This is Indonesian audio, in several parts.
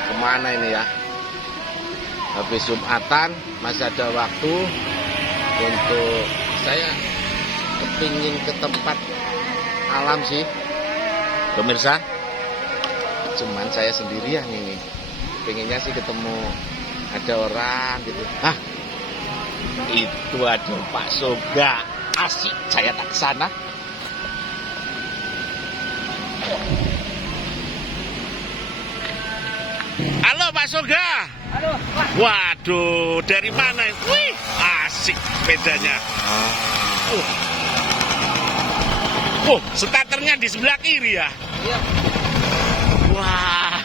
kemana ini ya? Habis Jumatan masih ada waktu untuk saya kepingin ke tempat alam sih, pemirsa. Cuman saya sendirian ini. Pengennya sih ketemu ada orang gitu. Hah? Itu ada Pak Soga. Asik, saya tak kesana. Halo Pak Soga. Halo, Pak. Waduh, dari mana? Wih, asik bedanya. Starternya di sebelah kiri ya? Iya. Wah.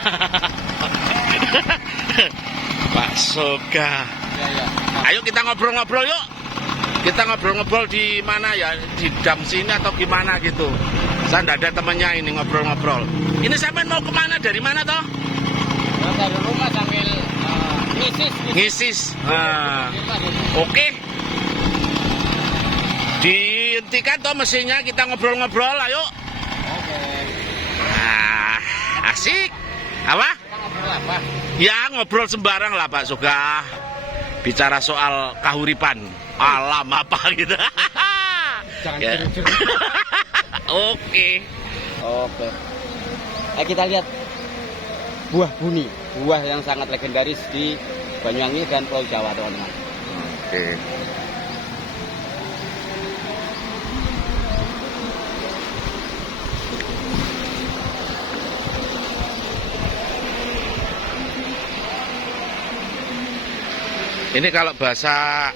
Pak Soga. Iya. Ayo kita ngobrol-ngobrol yuk. Kita ngobrol-ngobrol di mana ya? Di dam sini atau gimana gitu. Saya enggak ada temannya ini ngobrol-ngobrol. Ini sampai mau kemana? Dari mana toh? Dari rumah sambil Ngisis. Nah, oke. Dihentikan toh mesinnya, kita ngobrol-ngobrol, ayo. Oke. Nah, asik. Apa? Kita ngobrol apa? Ya ngobrol sembarang lah Pak Soga. Bicara soal kahuripan, alam apa gitu. Jangan Ya. jeru-jeru. Oke. Oke. Kita lihat buah buni, buah yang sangat legendaris di Banyuwangi dan Pulau Jawa, teman-teman. Oke. Ini kalau bahasa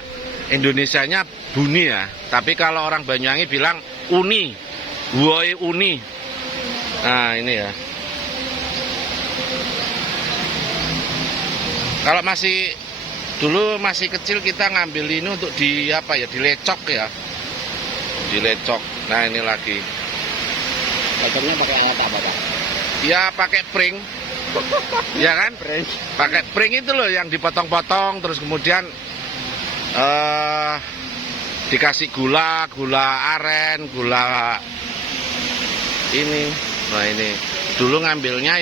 Indonesianya buni ya, tapi kalau orang Banyuwangi bilang uni, woi uni. Nah ini ya. Kalau dulu masih kecil kita ngambil ini untuk dilecok ya, dilecok. Nah ini lagi. Lecoknya pakai alat apa, Pak? Ya pakai pring. Ya kan? Pakai pring itu loh yang dipotong-potong terus kemudian dikasih gula aren, gula ini. Nah ini dulu ngambilnya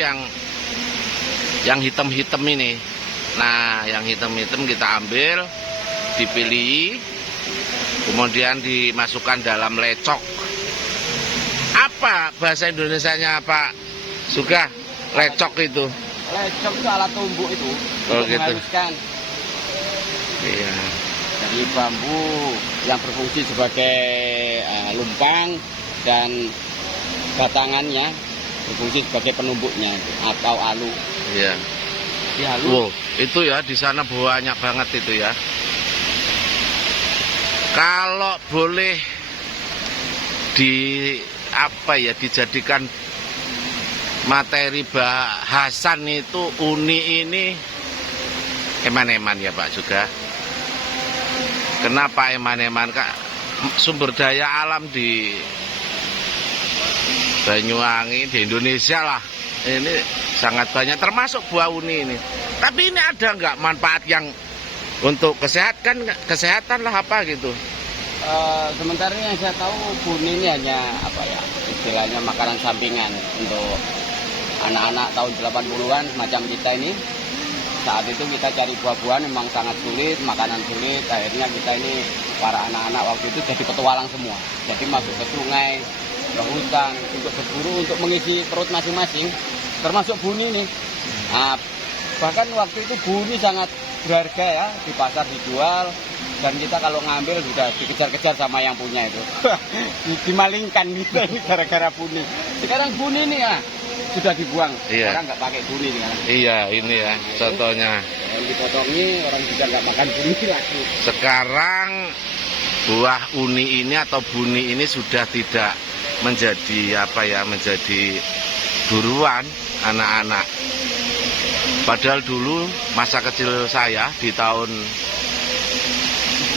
yang hitam-hitam ini. Nah yang hitam-hitam kita ambil, dipilih, kemudian dimasukkan dalam lecok. Apa bahasa Indonesianya Pak Suga? Lecok itu. Lecok itu alat tumbuk itu. Oh, untuk gitu. menghaluskan. Iya. Dari bambu yang berfungsi sebagai lumpang dan batangannya berfungsi sebagai penumbuknya atau alu. Iya. Di halu. Wow, itu ya di sana banyak banget itu ya. Kalau boleh dijadikan materi bahasan itu uni ini eman-eman ya Pak juga. Kenapa eman-eman Kak? Sumber daya alam di Banyuwangi, di Indonesia lah, ini sangat banyak, termasuk buah uni ini. Tapi ini ada nggak manfaat yang untuk kesehatan lah apa gitu? Sementara ini yang saya tahu buni ini hanya istilahnya makanan sampingan untuk anak-anak tahun 80-an macam kita ini. Saat itu kita cari buah-buahan memang sangat sulit, makanan sulit. Akhirnya kita ini para anak-anak waktu itu jadi petualang semua. Jadi masuk ke sungai, ke hutan untuk berburu untuk mengisi perut masing-masing. Termasuk buni ini. Nah, bahkan waktu itu buni sangat berharga ya, di pasar dijual. Dan kita kalau ngambil sudah dikejar-kejar sama yang punya itu. Dimalingkan gitu ini gara-gara buni. Sekarang buni ini ya sudah dibuang. Iya. Orang nggak pakai buni sekarang. Iya ini ya contohnya. Yang dipotongi orang juga nggak makan buni lagi. Sekarang buah uni ini atau buni ini sudah tidak menjadi menjadi buruan anak-anak. Padahal dulu masa kecil saya di tahun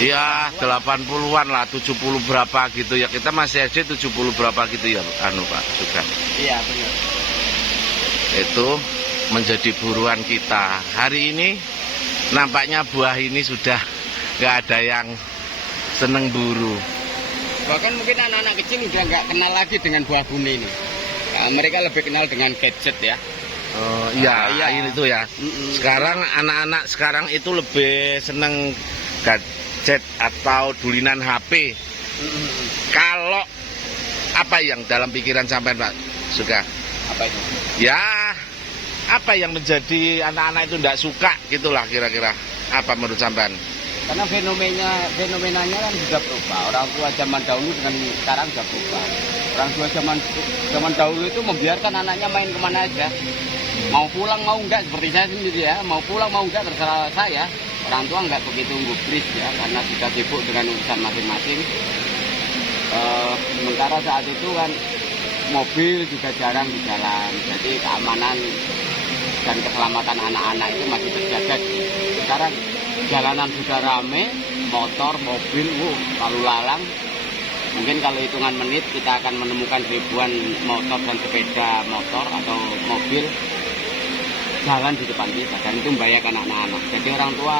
80-an lah, 70 berapa gitu ya, kita masih SD 70 berapa gitu ya Pak juga. Iya benar. Itu menjadi buruan kita. Hari ini nampaknya buah ini sudah nggak ada yang seneng buru. Bahkan mungkin anak-anak kecil udah nggak kenal lagi dengan buah buni ini. Nah, mereka lebih kenal dengan gadget ya. Iya, Iya. air itu ya. Sekarang anak-anak sekarang itu lebih seneng gadget atau dulinan HP. Kalau apa yang dalam pikiran sampean, Pak Suga? Apa itu? Ya, apa yang menjadi anak-anak itu tidak suka gitulah kira-kira. Apa menurut sampean? Karena fenomenanya kan sudah berubah. Orang tua zaman dahulu dengan sekarang sudah berubah. Orang tua zaman dahulu itu membiarkan anaknya main kemana aja. Mau pulang mau enggak, seperti saya sendiri ya. Mau pulang mau enggak terserah saya. Orang tua enggak begitu gubris ya, karena sudah sibuk dengan urusan masing-masing. Sementara saat itu kan mobil juga jarang di jalan. Jadi keamanan dan keselamatan anak-anak itu masih terjaga. Sekarang jalanan sudah rame, motor, mobil, lalu lalang. Mungkin kalau hitungan menit kita akan menemukan ribuan motor dan sepeda motor atau mobil jalan di depan kita, dan itu membahayakan anak-anak. Jadi orang tua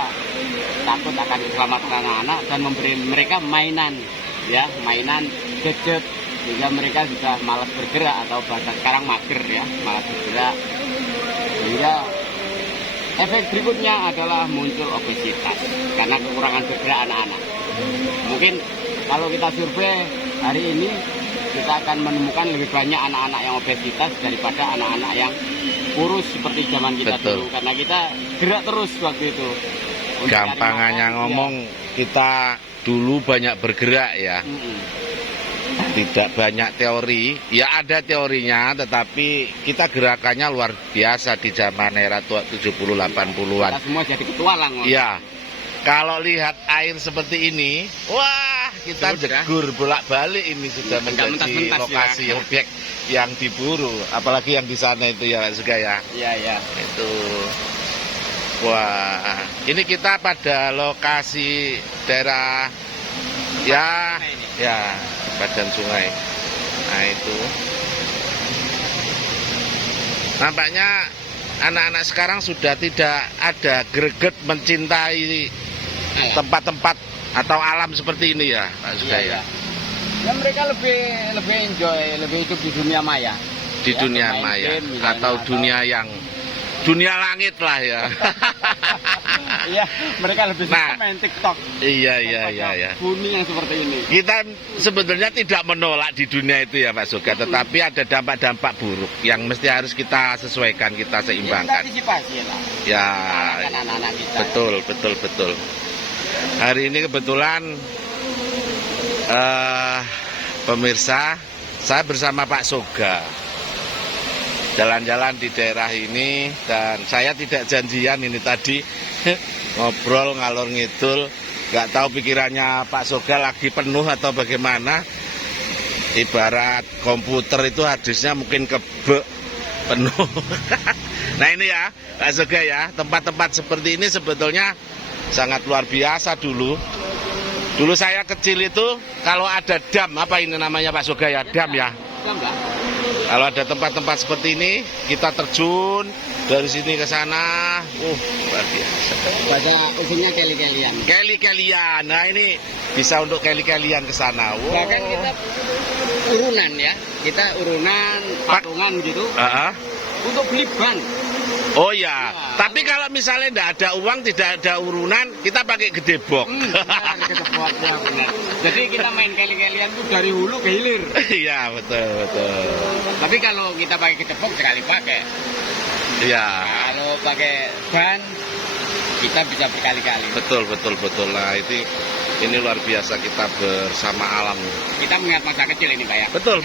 takut akan keselamatan anak-anak dan memberi mereka mainan, ya, mainan gadget, sehingga mereka sudah malas bergerak atau bahasa sekarang mager ya, malas bergerak. Sehingga efek berikutnya adalah muncul obesitas karena kekurangan bergerak anak-anak. Mungkin kalau kita survei hari ini, kita akan menemukan lebih banyak anak-anak yang obesitas daripada anak-anak yang kurus seperti zaman kita Betul. dulu. Karena kita gerak terus waktu itu. Untuk Gampangannya cari makan, ngomong, kita dulu banyak bergerak ya. Tidak banyak teori, ya ada teorinya, tetapi kita gerakannya luar biasa di zaman era 70-80-an. Kita semua jadi petualang. Ya, kalau lihat air seperti ini, wah kita Sudah. jegur bolak-balik, ini sudah menjadi mentas-mentas lokasi ya. objek yang diburu, apalagi yang di sana itu ya Pak Suga ya. Iya, iya. Itu, wah, ini kita pada lokasi daerah ya, ya. Badan sungai. Nah itu nampaknya anak-anak sekarang sudah tidak ada greget mencintai tempat-tempat atau alam seperti ini ya Pak Suga ya. Ya mereka lebih enjoy, lebih hidup di dunia maya. Di Ya, dunia main maya game misalnya, atau dunia langit lah ya. Iya, mereka lebih suka Nah, main TikTok. Iya daripada bunyi yang seperti ini. Kita sebetulnya tidak menolak di dunia itu ya Pak Suga, tetapi ada dampak-dampak buruk yang mesti harus kita sesuaikan, kita Kita seimbangkan. antisipasi lah. Ya, Kan anak-anak kita. betul. Hari ini kebetulan pemirsa, saya bersama Pak Suga jalan-jalan di daerah ini, dan saya tidak janjian ini tadi ngobrol ngalor ngidul, nggak tahu pikirannya Pak Suga lagi penuh atau bagaimana. Ibarat komputer itu hadisnya mungkin kebek penuh. Nah ini ya Pak Suga ya, tempat-tempat seperti ini sebetulnya sangat luar biasa dulu. Dulu saya kecil itu kalau ada dam, apa ini namanya Pak Suga ya, dam ya. Kalau ada tempat-tempat seperti ini, kita terjun dari sini ke sana, luar biasa. Bahasa usulnya keli-kelian. Keli-kelian, nah ini bisa untuk keli-kelian ke sana. Wow. Bahkan kita urunan ya, kita urunan patungan gitu untuk beli ban. Oh ya, Ya. tapi kalau misalnya tidak ada uang, tidak ada urunan, kita pakai gedebok. Benar, benar. Jadi kita main keli-kelian itu dari hulu ke hilir. Iya betul. Tapi kalau kita pakai gedebok sekali pakai. Iya. Kalau pakai ban kita bisa berkali-kali. Betul. Nah ini luar biasa kita bersama alam. Kita mengingat masa kecil ini Pak ya. Betul.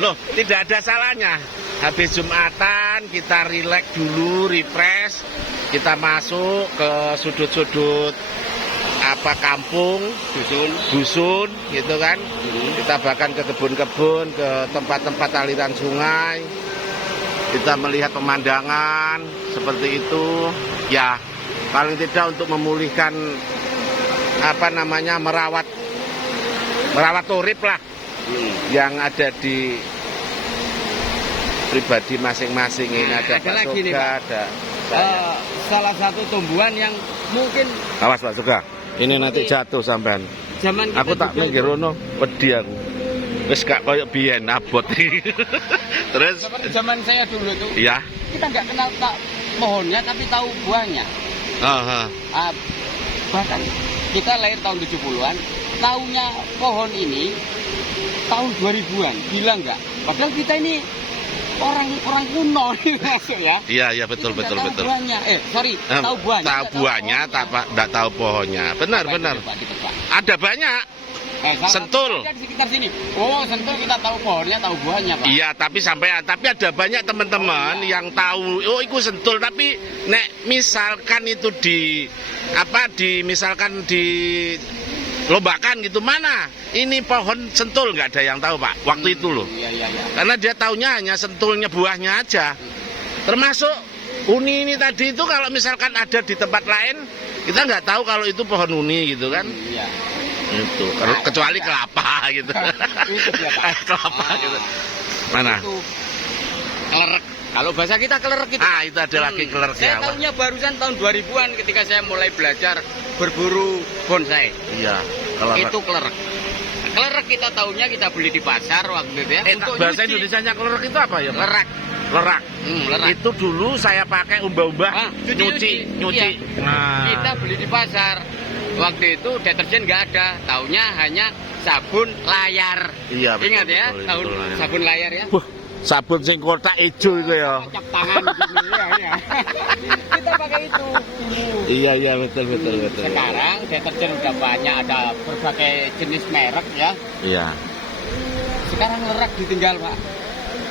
Loh, tidak ada salahnya. Habis Jumatan kita rileks dulu, refresh. Kita masuk ke sudut-sudut kampung, dusun gitu kan. Kita bahkan ke kebun-kebun, ke tempat-tempat aliran sungai. Kita melihat pemandangan seperti itu. Ya, paling tidak untuk memulihkan merawat urip lah yang ada di pribadi masing-masing. Ini ada Pak lagi nih, Suga, Pak. ada Salah satu tumbuhan yang mungkin awas Pak Suga, ini nanti jatuh sampean. zaman kita Aku tak juga minggir rono, wedi aku. Wis gak koyo biyen abot. Terus Seperti zaman saya dulu tuh, iya. kita nggak kenal pohonnya tapi tahu buahnya. Heeh. Bahkan kita lahir tahun 70-an, tahunya pohon ini tahun 2000-an, gila nggak? Padahal kita ini orang kuno nih masuk ya. Iya, betul. Tahu buahnya, tahu buahnya. Tahu buahnya, enggak tahu pohonnya. Benar. Ditebak. Ada banyak. Sentul. Ada di sekitar sini. Oh, sentul kita tahu pohonnya, tahu buahnya, Pak. Iya, tapi ada banyak teman-teman yang tahu, oh itu sentul, tapi nek misalkan itu misalkan di lombakan gitu, mana ini pohon sentul, nggak ada yang tahu, Pak, waktu itu loh. Iya. Karena dia taunya hanya sentulnya, buahnya aja. Termasuk uni ini tadi itu, kalau misalkan ada di tempat lain, kita nggak tahu kalau itu pohon uni gitu kan. Iya. Itu kecuali kelapa gitu. Itu dia, Pak. Kelapa gitu. Mana? Itu kelerek. Kalau bahasa kita kelerek itu. Itu ada lagi kelerek Saya ya. tahunya barusan tahun 2000-an ketika saya mulai belajar berburu bonsai. Iya, kelerek. Itu kelerek. Kelerek kita tahunya kita beli di pasar waktu itu ya. Untuk bahasa nyuci. Indonesianya kelerek itu apa ya, Pak? Lerak. Lerak. Lerak. Itu dulu saya pakai umbah-umbah nyuci. Iya. Nah, Kita beli di pasar. Waktu itu deterjen nggak ada, taunya hanya sabun layar. Iya, betul, Ingat ya, betul, tahun betul, sabun layar ya. sabun sing kotak ijo itu ya. Cap tangan gitu ya. Kita pakai itu. Iya, betul. Sekarang deterjen udah banyak, ada berbagai jenis merek ya. Iya. Sekarang lerak ditinggal, Pak.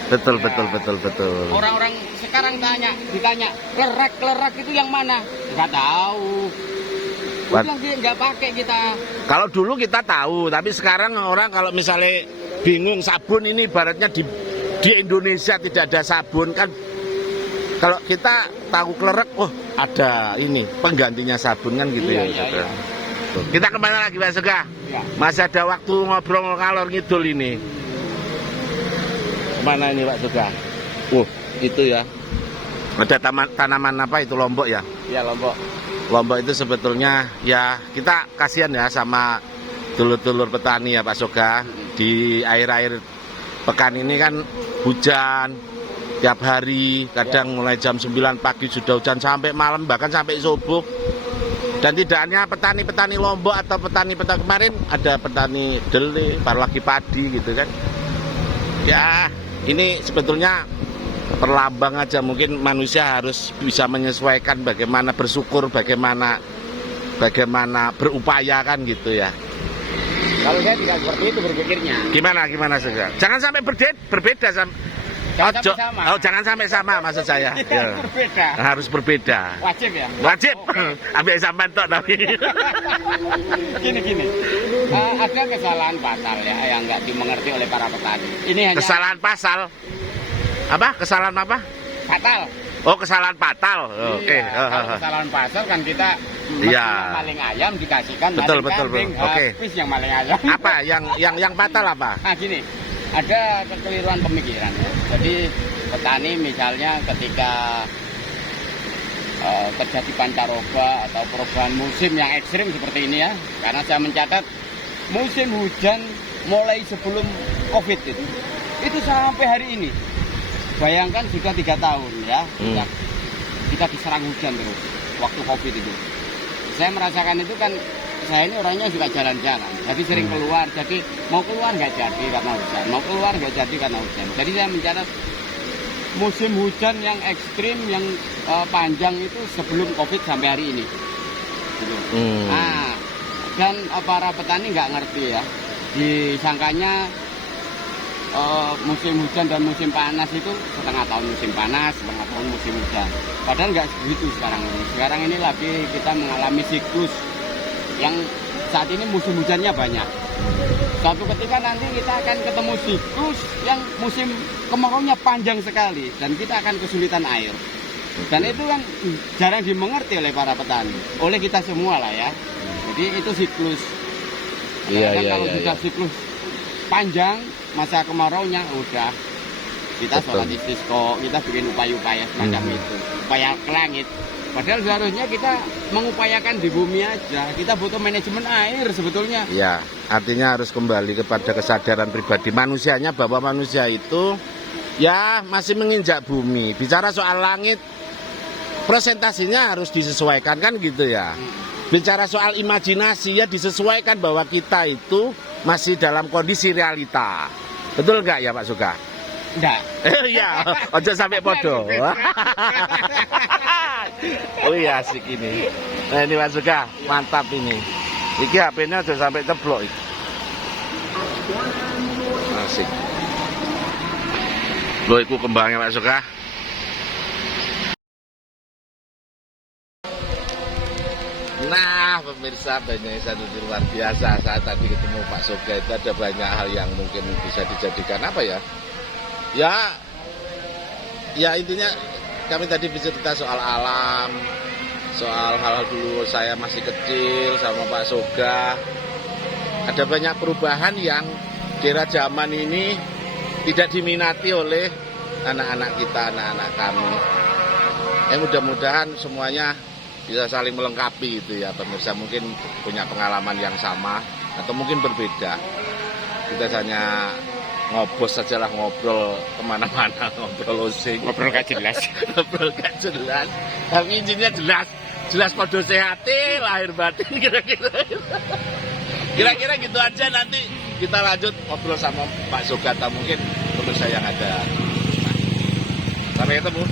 Betul. Orang-orang sekarang ditanya, lerak itu yang mana? Nggak tahu. Itu yang dia nggak pakai kita. Kalau dulu kita tahu, tapi sekarang orang kalau misalnya bingung sabun ini ibaratnya di Indonesia tidak ada sabun kan. Kalau kita tahu kelerek, oh ada ini penggantinya sabun kan gitu. Iya. Kita kemana lagi, Pak Sega? Ya. Masih ada waktu ngobrol ngalor ngidul ini. Kemana ini, Pak Sega? Itu ya. Ada tanaman apa itu, lombok ya? Iya, Lombok. Lombok itu sebetulnya ya kita kasihan ya sama dulur-dulur petani ya Pak Soga. Di air-air pekan ini kan hujan tiap hari, kadang mulai jam 9 pagi sudah hujan sampai malam, bahkan sampai subuh. Dan tidak hanya petani-petani Lombok atau petani-petani kemarin, ada petani dele, baru lagi padi gitu kan. Ya ini sebetulnya perlambang aja, mungkin manusia harus bisa menyesuaikan bagaimana bersyukur, bagaimana berupaya kan gitu ya. Kalau saya tidak seperti itu berpikirnya. Gimana Sega? Jangan sampai berbeda sama. Jangan sampai sama maksud saya. Ya. Berbeda. Harus berbeda. Wajib ya? Wajib. Ambil sampan tok tapi. Gini. Ada kesalahan fatal ya yang nggak dimengerti oleh para petani. Ini hanya kesalahan pasal. Apa? Kesalahan apa? fatal. Oh, kesalahan fatal. Oke. Kalau kesalahan pasal kan kita maling ayam dikasihkan betul, maling kambing. Oke. Habis yang maling ayam. Apa? Yang fatal apa? Nah, gini. Ada kekeliruan pemikiran. Jadi petani misalnya ketika terjadi pancaroba atau perubahan musim yang ekstrim seperti ini ya. Karena saya mencatat musim hujan mulai sebelum Covid itu sampai hari ini. Bayangkan sudah 3 tahun ya, kita diserang hujan terus waktu Covid itu. Saya merasakan itu kan, saya ini orangnya suka jalan-jalan, jadi sering keluar. Jadi mau keluar nggak jadi karena hujan, mau keluar nggak jadi karena hujan. Jadi saya mencatat musim hujan yang ekstrim, yang panjang itu sebelum Covid sampai hari ini. Gitu. Nah, dan para petani nggak ngerti ya, disangkanya musim hujan dan musim panas itu setengah tahun musim panas, setengah tahun musim hujan. Padahal nggak begitu sekarang ini. Sekarang ini lagi kita mengalami siklus yang saat ini musim hujannya banyak. Suatu ketika nanti kita akan ketemu siklus yang musim kemaraunya panjang sekali dan kita akan kesulitan air. Dan itu kan jarang dimengerti oleh para petani, oleh kita semua lah ya. Jadi itu siklus. Kalau sudah siklus panjang, masa kemaraunya udah kita sholat istisqa, kita bikin upaya-upaya semacam itu, upaya langit. Padahal seharusnya kita mengupayakan di bumi aja. Kita butuh manajemen air sebetulnya. Ya, artinya harus kembali kepada kesadaran pribadi manusianya bahwa manusia itu ya masih menginjak bumi. Bicara soal langit, presentasinya harus disesuaikan kan gitu ya. Bicara soal imajinasi ya disesuaikan bahwa kita itu masih dalam kondisi realita. Betul nggak ya Pak Sugeng? Enggak. Iya, ojo sampai podo. Oh iya asik ini. Nah ini Pak Sugeng, mantap ini. Iki HP-nya ojo sampai ceblok iki. Asik. Loh iku kembangnya Pak Sugeng. Nah pemirsa banyak satu luar biasa. Saat tadi ketemu Pak Sugeng itu ada banyak hal yang mungkin bisa dijadikan apa ya. Ya intinya kami tadi bercerita soal alam, soal hal-hal dulu saya masih kecil sama Pak Sugeng. Ada banyak perubahan yang di era zaman ini tidak diminati oleh anak-anak kita, anak-anak kami. Mudah-mudahan semuanya bisa saling melengkapi gitu ya pemirsa. Mungkin punya pengalaman yang sama atau mungkin berbeda. Kita hanya ngobos sajalah, ngobrol kemana-mana, ngobrol osing, Ngobrol gak jelas. ngobrol gak jelas, tapi intinya jelas podo sehati, lahir batin kira-kira gitu aja. Nanti kita lanjut ngobrol sama Pak Sugeng atau mungkin pemirsa yang ada. Sampai ketemu.